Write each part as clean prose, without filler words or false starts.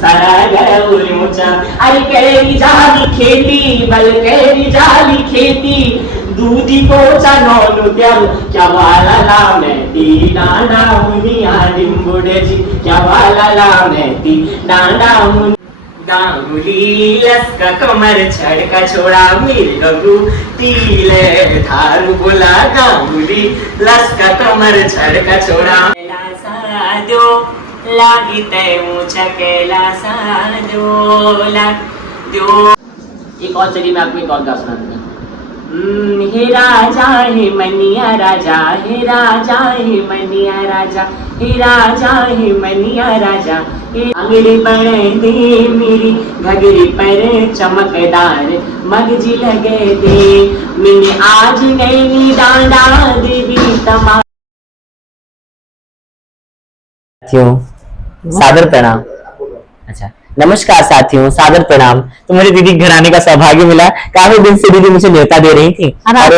सरगौरी ऊंचा। अरे केरी जाली खेती बल केरी जाली खेती दूधी पोचा नौनु त्याल क्या वाला ला मेहती डांडा मुनिया डिम्बुड़े जी क्या वाला ला मेहती डांडा मुनि गांगुली लस्का कमर छड़का छोड़ा मेरे गगू तीले थारू बोला गांगुली लस्का कमर छड़का छोड़ा साधो लागी तय ऊंचा कैलासा दो एक और चलिए मैं आपको एक और गा सुना दूंगा। हे राजा हे मनिया राजा हे राजा हे मनिया राजा हे राजा हे मनिया राजा अंगड़ी पर दे मेरी घगरी पर चमकदार मगजी लगे दे मैंने आज नैनी डांडा देवी तमा। सादर प्रणाम। अच्छा नमस्कार साथियों, सादर प्रणाम। तो मेरी दीदी घर आने का सौभाग्य मिला। काफी दिन से दीदी मुझे न्योता दे रही थी और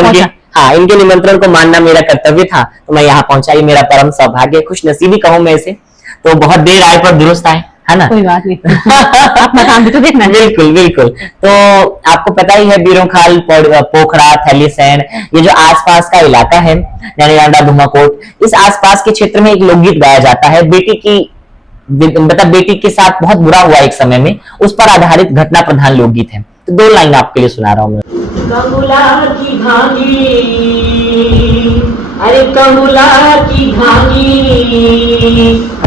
इनके निमंत्रण को मानना मेरा कर्तव्य था, तो मैं यहाँ पहुंचा। ये मेरा परम सौभाग्य, खुश नसीबी कहूँ मैं इसे। तो बहुत देर आए पर दुरुस्त आए, है ना? कोई बात नहीं। अपना काम भी तो देखना। बिल्कुल बिल्कुल। तो आपको पता ही है बीरोंखाल, पोखरा, थैलीसैंण, ये जो आसपास का इलाका है, नैनीडांडा, धुमाकोट, इस आसपास के क्षेत्र में एक लोकगीत गाया जाता है। बेटी के साथ बहुत बुरा हुआ एक समय में, उस पर आधारित घटना प्रधान लोकगीत है। तो दो लाइन आपके लिए सुना रहा हूँ मैं। कमुला की घांगी, अरे कमुला की घांगी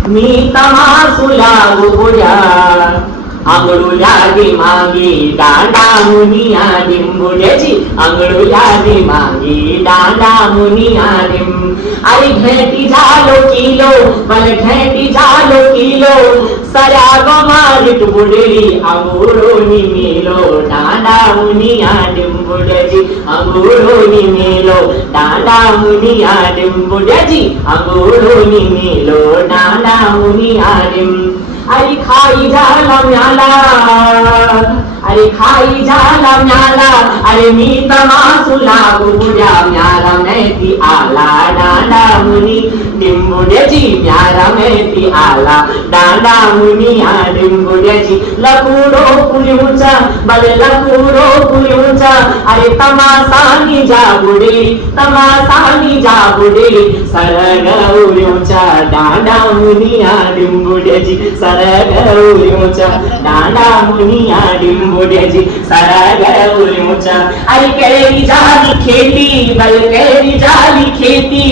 मीता सुला बुझा अंगड़ू लागी मांगी डांडा मुनिया डिम्बुड़े जी अंगड़ू लागी मांगी डांडा मुनिया डिम। अरे घेटी जालो किलो बल घेटी जालो किलो सराग मारिट बुड़ेली अंगूरो निमिलो डांडा मुनिया डिम्बुड़े जी अंगूरो निमिलो डांडा मुनिया डिम्बुड़े जी अंगूरो निमिलो डांडा मुनिया डिम। अरे खाई जाला म्याला, अरे खाई जाला म्याला, अरे मी तमासुला गुबुजा म्याला मेहती आला डांडा मुनी डिम्बुड़े जी म्याला मेहती आला डांडा मुनी आ डिम्बुड़े जी लकूड़ो पुलिऊचा बल लकूड़ो पुलिऊचा। अरे तमासानी जा बुड़े तमासानी जा बुड़े सरगौरी ऊंचा डांडा मुनी आ डिम्बुड़े जी सरगौरी ऊंचा डांडा मुनिया डिम्बुड़े जी सरगौरी ऊंचा। अरे केरी जाली खेती बल केरी जाली खेती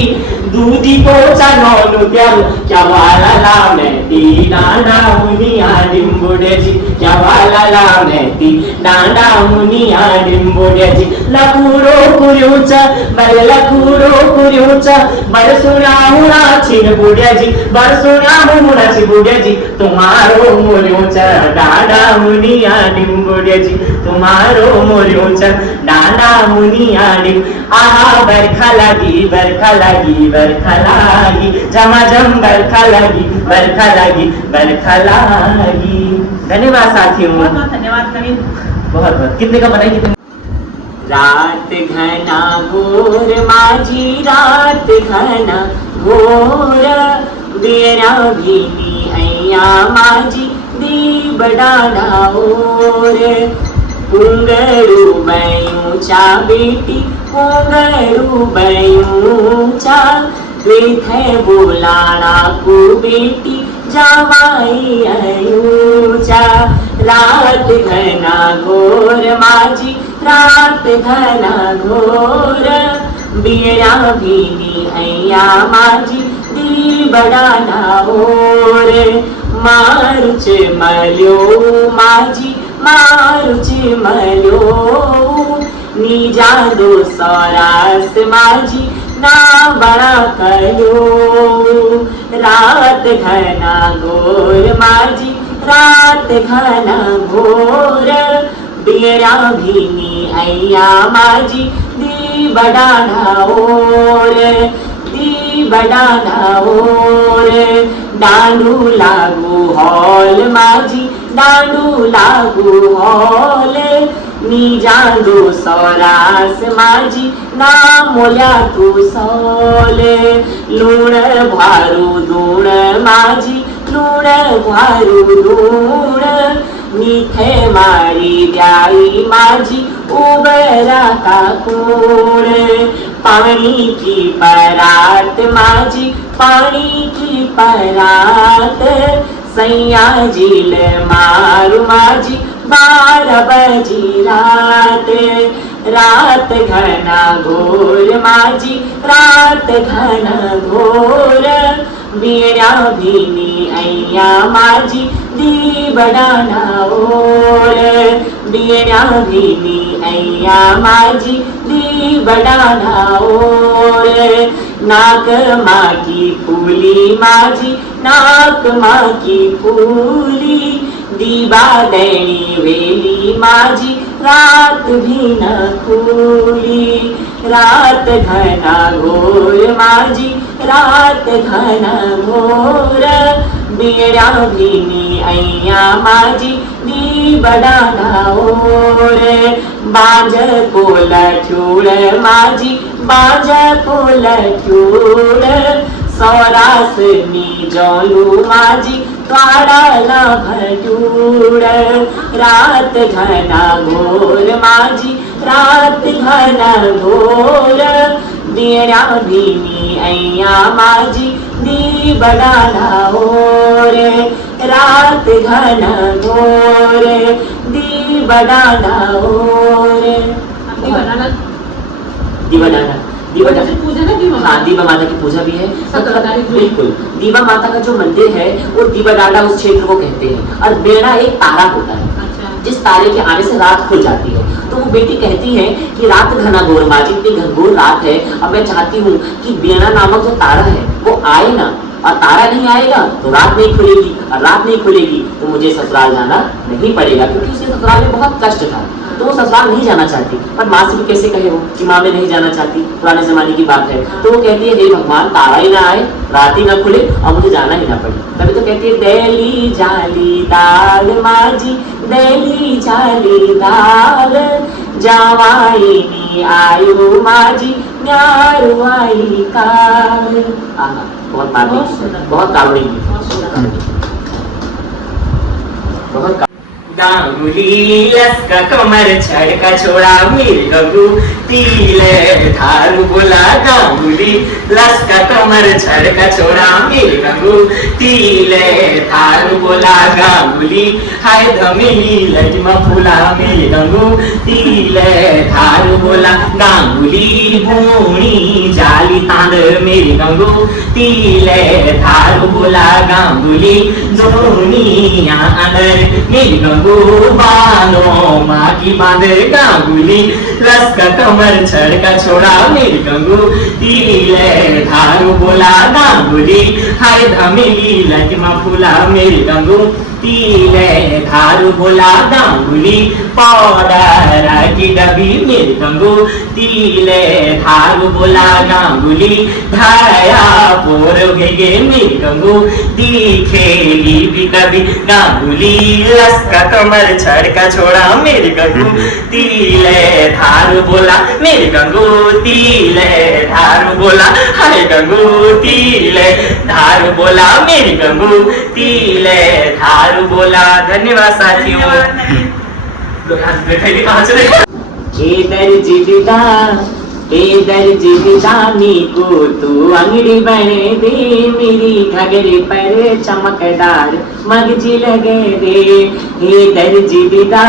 दूधी पोचा नौनु त्याल क्या वाला ला मेहती डांडा मुनिया डिम्बुड़े जी क्या वाला ला मेहती डांडा मुनिया डिम्बुड़े जी लकूड़ो पुरिऊचा बल लकूड़ो पुरिऊचा बरसुना मुना छिन बुड़े जी बरसुना मुना छि बुड़े जी तुम्हारो मोरिऊचा डांडा मुनिया डिम्बुड़े जी तुम्हारो मोरिऊचा डांडा मुनिया डिम। आहा बरखा लगी बरखा लगी बरखा लगी झमाझम बरखा लगी बरखा लगी बरखा लगी। धन्यवाद साथियों, बहुत धन्यवाद नवीन, बहुत बहुत। कितने का बनाई कितने? रात घना घोर माझी रात घना घोर बेरा भीनी अय्या माझी दी बडाडा ओर पुंगरू बयूचा बेटी पुंगरू बयूचा थे बोलाना को बेटी जावाई अयूचा। रात घना घोर माझी रात घना घोर बेरा भीनी अय्या माझी दी बडाडा ओर मारुच मल्यो माझी मारुच मल्यो निजा दो सरास माझी ना बड़ा कयो। रात घना घोर माझी रात घना घोर बेरा भीनी अय्या माझी दी बडाडा ओर दी बडाडा ओर डांडू लागू हॉल माझी डांडू लागू हॉल निजा दो सरास माझी ना मोल्या तू सोले लूण भारू दूण माझी लूण भारू दूण आई माझी उबरा का कोण, पाणी की परात माझी पाणी की परात, सैयाजील मारू माझी 12 बजी रात, रात घना घोर माझी रात घना घोर, वीणा भीनी ऐया माझी दी बडाना ओर, वीणा भीनी ऐया माझी दी बडाना ओर, नाक माकी फुली माझी नाक माकी फुली, दिवा दैनी वेली माझी रात भी न खुली, रात घना घोर माझी रात घना घोर, वीणा भीनी ऐया माझी दी बडाना ओर, बांज कोल ठूळ माझी बांज कोल ठूळ, सौरासनी जोलू माझी काढाला भटूळ, रात घना घोर माझी रात घना घोर, वीणा भीनी ऐया माझी दी बडाना ओर, रात घना घोर दी बडाना ओर। दीवाना हाँ, दीवा माता की पूजा भी है। बिल्कुल, दीवा माता का जो मंदिर है वो दीवा डाला उस क्षेत्र को कहते हैं। और बेड़ा एक तारा होता है, जिस तारे के आने से रात खुल जाती है। तो वो बेटी कहती है कि रात घना घोर माझी, इतनी घनघोर रात है, अब मैं चाहती हूँ कि बेड़ा नामक जो तारा है वो आए ना, और तारा नहीं आएगा तो रात नहीं खुलेगी, और रात नहीं खुलेगी तो मुझे ससुराल जाना नहीं पड़ेगा, क्योंकि उसके ससुराल में बहुत कष्ट था, तो वो ससुराल नहीं जाना चाहती। पर माँ से भी कैसे कहे वो कि माँ मैं नहीं जाना चाहती, पुराने जमाने की बात है। तो वो कहती है हे भगवान, तारा ही ना आए, रात ही ना खुले और मुझे जाना ही ना पड़े। तभी तो कहती है दैली जालीदार माझी दैली जालीदार, जावाई नी आयु माझी न्यारू आई काल। बहुत बहुत कारुणी, बहुत गांगुली लसका कमर छड़का छोड़ा मेरे गगू तीले धारू बोला, गांगुली लसका कमर छड़का छोड़ा मेरे गगू तीले धारू बोला, गांगुली हाय धमेली लजमा फूला मेरे गगू तीले धारू बोला, गांगुली भूणी जाली तांद मेरे गंगू तीले धारू बोला, गांगुली जोनिया अंदर मेरे गंगू बानो माँ की बांधे, गांगुली लसका कमर छड़का छोड़ा मेरे गंगू तीले धारू बोला, गांगुली हाय धमेली लजमा फूला मेरे गंगू तीले धारू बोला, गांगुली पाउडर की डबी मेरे गंगू तीले धारू बोला, गांगुली धाया पोर भेगे मेरे गंगू दिखेली भी कभी, गांगुली लसका कमर छड़का छोड़ा मेरे गंगू तीले धारू बोला मेरे गंगू तीले धारू बोला, हाय गंगू तीले धारू बोला मेरे गंगू तीले धारू बोला। धन्यवाद साथियों। दर्जी को तू अंगड़ी बने दे, मेरी घगरे पर चमकदार मगजी लगे दे, हे दर्जी दिदा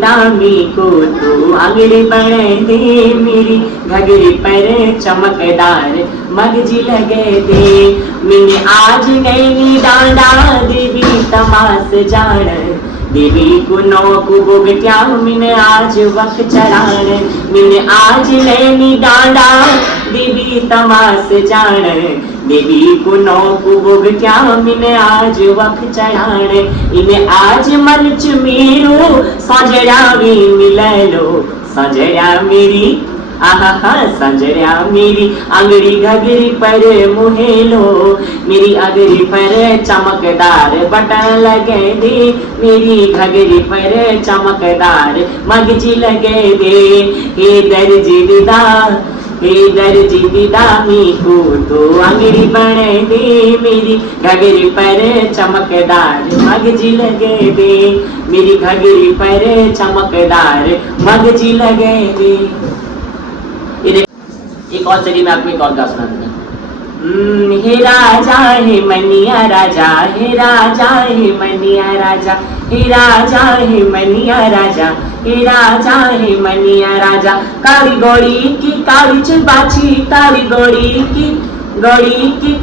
दामी को तू अंगड़ी बने दे, मेरी घगरी पर चमकदार मगजी लगे दे, मैंने आज नैनी डांडा देवी तमास जान, देवी को नौ को बोगट्या मैंने आज वक्त चढ़ान, मैंने आज नैनी डांडा देवी तमास जान, देवी को नौ को बोगट्या मैंने आज वक्त चढ़ान, इन्हें आज मन चुमेरो सजरा भी मिले लो, सजरा मेरी आहा संजरा मेरी अंगड़ी घगरी पर मुहेलो, मेरी अंगड़ी पर चमकदार बटन लगे दे, मेरी घगरी पर चमकदार मगजी लगे दे, हे दर्जी दिदा हे दर्जी दामी को तो अंगड़ी बने दे, मेरी घगरी पर चमकदार मगजी लगे दे, मेरी घगरी पर चमकदार मगजी लगे दे। एक और चलिए मैं आपको एक और गा सुना दूंगा। हे राजा हे मनिया राजा, हे राजा हे मनिया राजा, हे राजा हे मनिया राजा, हे राजा हे मनिया राजा। काली गौड़ी की काली बाछी, काली गौड़ी की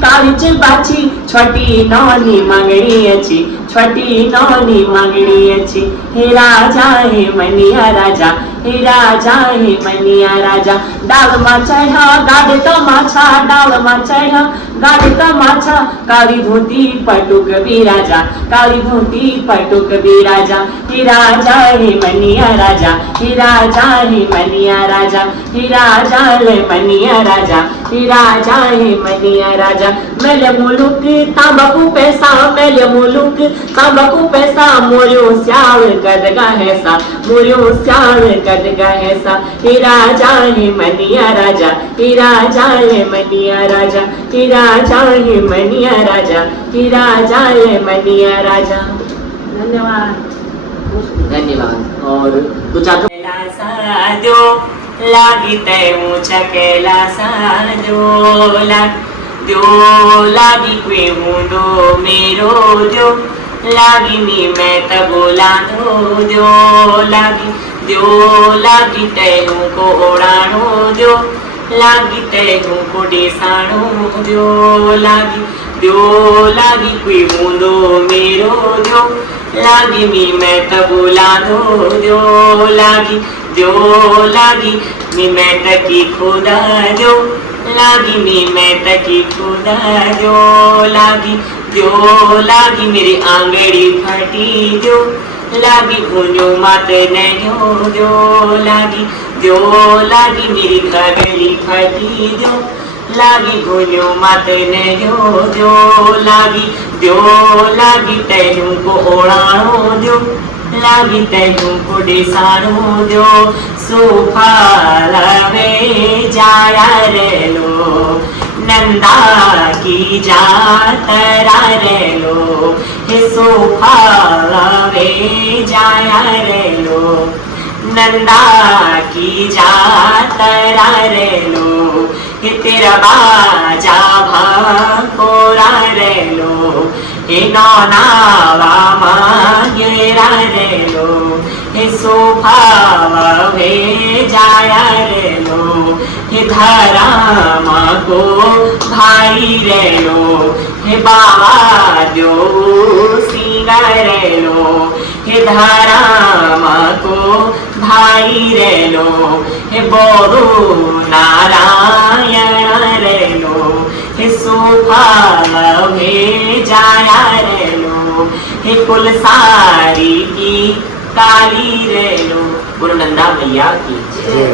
काली बाछी, छोटी नौनी मंगनी अच्छी, छोटी नौनी मंगनी अच्छी। हे राजा हे मनिया राजा, हे राजा हे मनिया राजा। डाल मा चढ़ा गाड़े तो माछा, डाल मा चढ़ा गाड़े तो माछा, काली धोती पटुक भी राजा, काली धोती पटुक भी राजा। हे राजा हे मनिया राजा, हे राजा हे मनिया राजा, हे राजा ले मनिया राजा, हे राजा हे मनिया राजा। मेले मुलुक तांबाकू पैसा, मेले मुलुक तांबाकू पैसा, मोरियो श्याल गदगा है सा, मोरियो श्याल गदगा है सा। हे राजा हे मनिया राजा, हे राजा हे मनिया राजा, हे राजा हे मनिया राजा, हे राजा हे मनिया राजा। धन्यवाद धन्यवाद। और कुछ आप दो लागी तय ऊंचा कैलासा दो लागी क्वे मुंडो मेरो दो लागी मी मैं तबोला दो लागी तय को ओढ़ाणो दो लागी तय को डेसाणो दो लागी क्वे मुंडो मेरो दो लागी मी मैं तबोला दो लागी मी मैं तकी खुदा जो लागी मी मैं तकी खुदा जो लागी मेरी आंगड़ी फटी जो लागी गुंजो मात नहीं जो लागी मेरी घगड़ी फटी जो लागी गुंजो मात नहीं जो लागी तैनू को ओढ़ाणो जो लागी तैनू को डेसाणो जो सोफा लवे जाया रे लो नंदा की जातरा रे लो हे सोफा लवे जाया रे लो नंदा की जातरा रे लो हे तेरा बाजा भाकोरा रे लो हे नौनावा मांगेरा रे लो हे सोफा वे जाया रे लो हे धरा माँ को भाई रे लो हे बाबा जो सीना रे लो हे धरा माँ को भाई रे लो हे बोरो नारायण रे लो हे सोफा वे जाया रे लो हे कुलसारी की काली रे लो। गुरु नंदा मैया की जय।